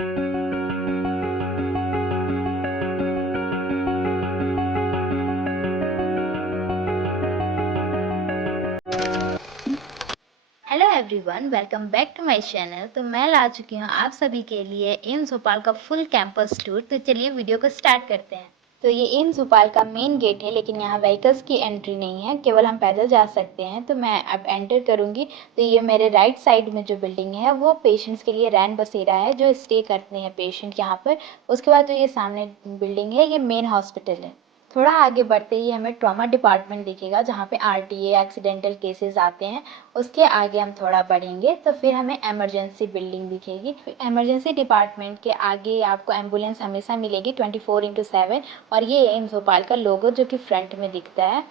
Hello everyone, welcome back to my channel. तो मैं ला चुकी हूँ आप सभी के लिए एम्स भोपाल का फुल कैंपस टूर। तो चलिए वीडियो को स्टार्ट करते हैं। तो ये एम्स भोपाल का मेन गेट है, लेकिन यहाँ व्हीकल्स की एंट्री नहीं है, केवल हम पैदल जा सकते हैं। तो मैं अब एंटर करूँगी। तो ये मेरे राइट साइड में जो बिल्डिंग है वो पेशेंट्स के लिए रैन बसेरा है, जो स्टे करते हैं पेशेंट यहाँ पर। उसके बाद जो ये सामने बिल्डिंग है, ये मेन हॉस्पिटल है। थोड़ा आगे बढ़ते ही हमें ट्रॉमा डिपार्टमेंट दिखेगा, जहाँ पे आरटीए एक्सीडेंटल केसेस आते हैं। उसके आगे हम थोड़ा बढ़ेंगे तो फिर हमें इमरजेंसी बिल्डिंग दिखेगी। इमरजेंसी डिपार्टमेंट के आगे आपको एम्बुलेंस हमेशा मिलेगी 24/7। और ये एम्स भोपाल का लोगो जो कि फ्रंट में दिखता है।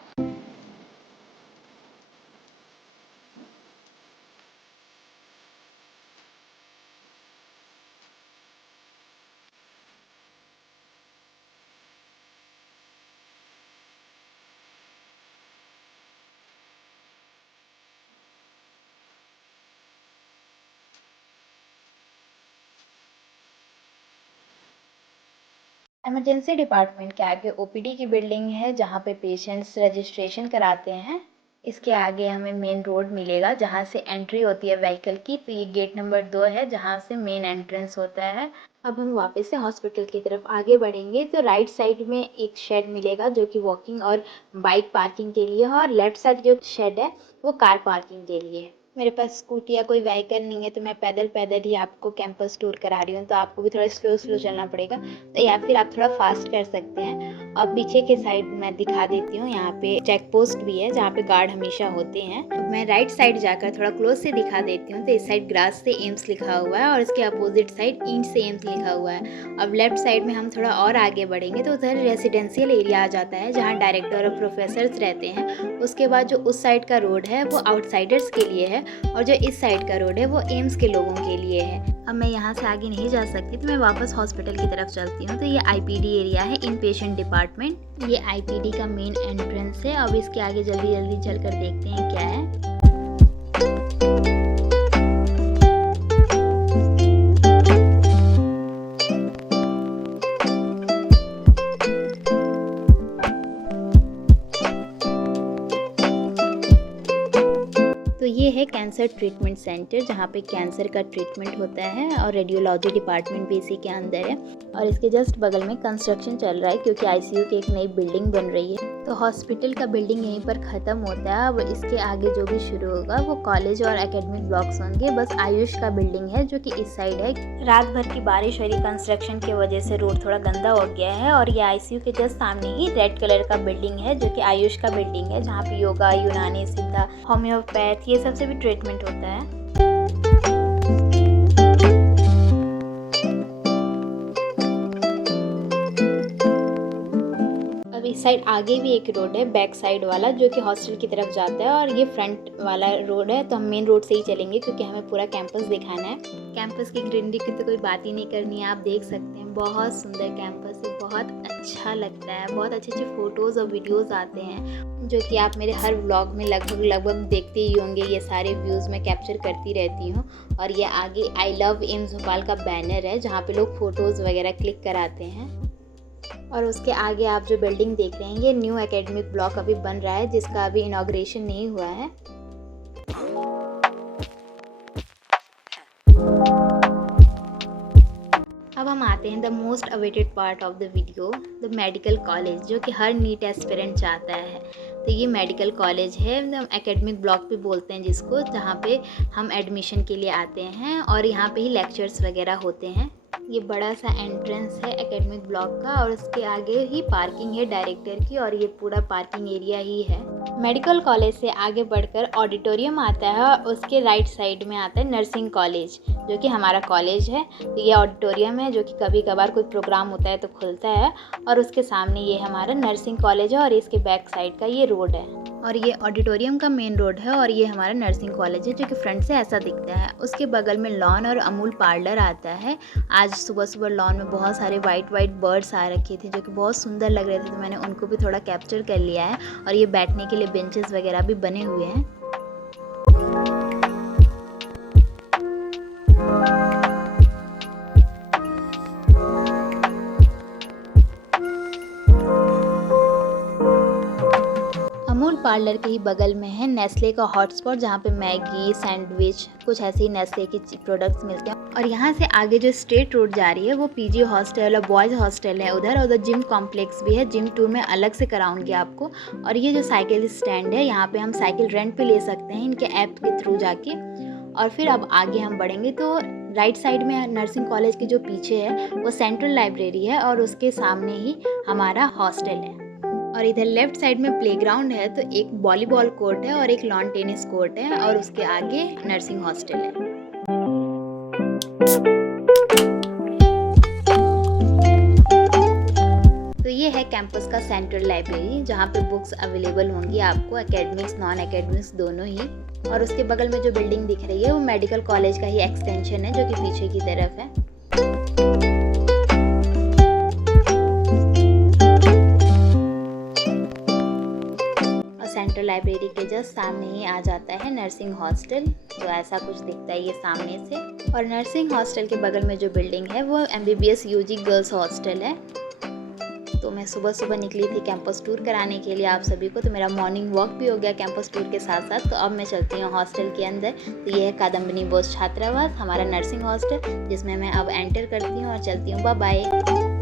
इमरजेंसी डिपार्टमेंट के आगे ओपीडी की बिल्डिंग है, जहाँ पे पेशेंट्स रजिस्ट्रेशन कराते हैं। इसके आगे हमें मेन रोड मिलेगा, जहाँ से एंट्री होती है व्हीकल की। तो ये गेट नंबर 2 है, जहाँ से मेन एंट्रेंस होता है। अब हम वापस से हॉस्पिटल की तरफ आगे बढ़ेंगे तो राइट साइड में एक शेड मिलेगा, जो कि वॉकिंग और बाइक पार्किंग के लिए है। और लेफ्ट साइड जो शेड है वो कार पार्किंग के लिए है। मेरे पास स्कूटी या कोई व्हीकल नहीं है, तो मैं पैदल पैदल ही आपको कैंपस टूर करा रही हूँ। तो आपको भी थोड़ा स्लो स्लो चलना पड़ेगा, तो या फिर आप थोड़ा फास्ट कर सकते हैं। और पीछे के साइड मैं दिखा देती हूँ, यहाँ पे चेक पोस्ट भी है, जहाँ पे गार्ड हमेशा होते हैं। अब मैं राइट साइड जाकर थोड़ा क्लोज से दिखा देती हूँ। तो इस साइड ग्रास से एम्स लिखा हुआ है, और इसके अपोजिट साइड ईंट से एम्स लिखा हुआ है। अब लेफ्ट साइड में हम थोड़ा और आगे बढ़ेंगे तो उधर रेसिडेंशियल एरिया आ जाता है, जहाँ डायरेक्टर और प्रोफेसर्स रहते हैं। उसके बाद जो उस साइड का रोड है वो आउटसाइडर्स के लिए है, और जो इस साइड का रोड है वो एम्स के लोगों के लिए है। अब मैं यहाँ से आगे नहीं जा सकती, तो मैं वापस हॉस्पिटल की तरफ चलती हूँ। तो ये आईपीडी एरिया है, इन पेशेंट डिपार्टमेंट। ये आईपीडी का मेन एंट्रेंस है। अब इसके आगे जल्दी जल्दी चलकर देखते हैं क्या है। तो ये है कैंसर ट्रीटमेंट सेंटर, जहाँ पे कैंसर का ट्रीटमेंट होता है, और रेडियोलॉजी डिपार्टमेंट भी इसी के अंदर है। और इसके जस्ट बगल में कंस्ट्रक्शन चल रहा है, क्योंकि आईसीयू की एक नई बिल्डिंग बन रही है। तो हॉस्पिटल का बिल्डिंग यहीं पर ख़त्म होता है। अब इसके आगे जो भी शुरू होगा वो कॉलेज और एकेडमिक ब्लॉक्स होंगे। बस आयुष का बिल्डिंग है, जो कि इस साइड है। रात भर की बारिश और कंस्ट्रक्शन की वजह से रोड थोड़ा गंदा हो गया है। और ये आईसीयू के जस्ट सामने ही रेड कलर का बिल्डिंग है, जो कि आयुष का बिल्डिंग है, जहाँ पे योगा, यूनानी, सिद्धा, होम्योपैथ, ये सबसे भी ट्रीटमेंट होता है। अब इस साइड आगे भी एक रोड है, बैक साइड वाला, जो कि हॉस्टल की तरफ जाता है। और ये फ्रंट वाला रोड है, तो हम मेन रोड से ही चलेंगे, क्योंकि हमें पूरा कैंपस दिखाना है। कैंपस की ग्रीनरी की तो कोई बात ही नहीं करनी है। आप देख सकते हैं, बहुत सुंदर कैंपस है, बहुत अच्छा लगता है। बहुत अच्छे अच्छे फ़ोटोज़ और वीडियोज़ आते हैं, जो कि आप मेरे हर व्लॉग में लगभग देखते ही होंगे। ये सारे व्यूज़ मैं कैप्चर करती रहती हूँ। और ये आगे आई लव एम्स भोपाल का बैनर है, जहाँ पे लोग फ़ोटोज़ वगैरह क्लिक कराते हैं। और उसके आगे आप जो बिल्डिंग देख रहे हैं, ये न्यू एकेडमिक ब्लॉक अभी बन रहा है, जिसका अभी इनॉग्रेशन नहीं हुआ है। अब हम आते हैं the most awaited part of the video, the medical college, जो कि हर नीट एस्पिरेंट चाहता है। तो ये मेडिकल कॉलेज है, हम एकेडमिक ब्लॉक भी बोलते हैं जिसको, जहाँ पे हम एडमिशन के लिए आते हैं, और यहाँ पे ही लेक्चर्स वगैरह होते हैं। ये बड़ा सा एंट्रेंस है एकेडमिक ब्लॉक का, और उसके आगे ही पार्किंग है डायरेक्टर की, और ये पूरा पार्किंग एरिया ही है। मेडिकल कॉलेज से आगे बढ़कर ऑडिटोरियम आता है, और उसके राइट साइड में आता है नर्सिंग कॉलेज, जो कि हमारा कॉलेज है। तो ये ऑडिटोरियम है, जो कि कभी कभार कोई प्रोग्राम होता है तो खुलता है। और उसके सामने ये हमारा नर्सिंग कॉलेज है, और इसके बैक साइड का ये रोड है। और ये ऑडिटोरियम का मेन रोड है, और ये हमारा नर्सिंग कॉलेज है, जो कि फ्रंट से ऐसा दिखता है। उसके बगल में लॉन और अमूल पार्लर आता है। आज सुबह सुबह लॉन में बहुत सारे वाइट बर्ड्स आ रखे थे, जो कि बहुत सुंदर लग रहे थे, तो मैंने उनको भी थोड़ा कैप्चर कर लिया है। और ये बैठने के लिए बेंचेस वगैरह भी बने हुए हैं। पार्लर के ही बगल में है नेस्ले का हॉटस्पॉट, जहाँ पे मैगी, सैंडविच, कुछ ऐसे ही नेस्ले के प्रोडक्ट्स मिलते हैं। और यहाँ से आगे जो स्ट्रेट रोड जा रही है वो पीजी हॉस्टल और बॉयज़ हॉस्टल है उधर जिम कॉम्प्लेक्स भी है। जिम टूर में अलग से कराऊंगी आपको। और ये जो साइकिल स्टैंड है, यहाँ पे हम साइकिल रेंट पे ले सकते हैं इनके ऐप के थ्रू जाके। और फिर अब आगे हम बढ़ेंगे तो राइट साइड में नर्सिंग कॉलेज के जो पीछे है वो सेंट्रल लाइब्रेरी है और उसके सामने ही हमारा हॉस्टल है। और इधर लेफ्ट साइड में प्लेग्राउंड है, तो एक वॉलीबॉल कोर्ट है और एक लॉन टेनिस कोर्ट है और उसके आगे नर्सिंग हॉस्टल है। तो ये है कैंपस का सेंट्रल लाइब्रेरी, जहाँ पे बुक्स अवेलेबल होंगी आपको, एकेडमिक्स नॉन एकेडमिक्स दोनों ही। और उसके बगल में जो बिल्डिंग दिख रही है वो मेडिकल कॉलेज का ही एक्सटेंशन है, जो कि पीछे की तरफ है। सेंट्रल लाइब्रेरी के जस्ट सामने ही आ जाता है नर्सिंग हॉस्टल, जो ऐसा कुछ दिखता है ये सामने से। और नर्सिंग हॉस्टल के बगल में जो बिल्डिंग है वो MBBS UG गर्ल्स हॉस्टल है। तो मैं सुबह सुबह निकली थी कैंपस टूर कराने के लिए आप सभी को, तो मेरा मॉर्निंग वॉक भी हो गया कैंपस टूर के साथ साथ। तो अब मैं चलती हूँ हॉस्टल के अंदर। तो ये है कादम्बिनी बोस छात्रावास, हमारा नर्सिंग हॉस्टल, जिसमें मैं अब एंटर करती हूँ और चलती हूँ। Bye bye.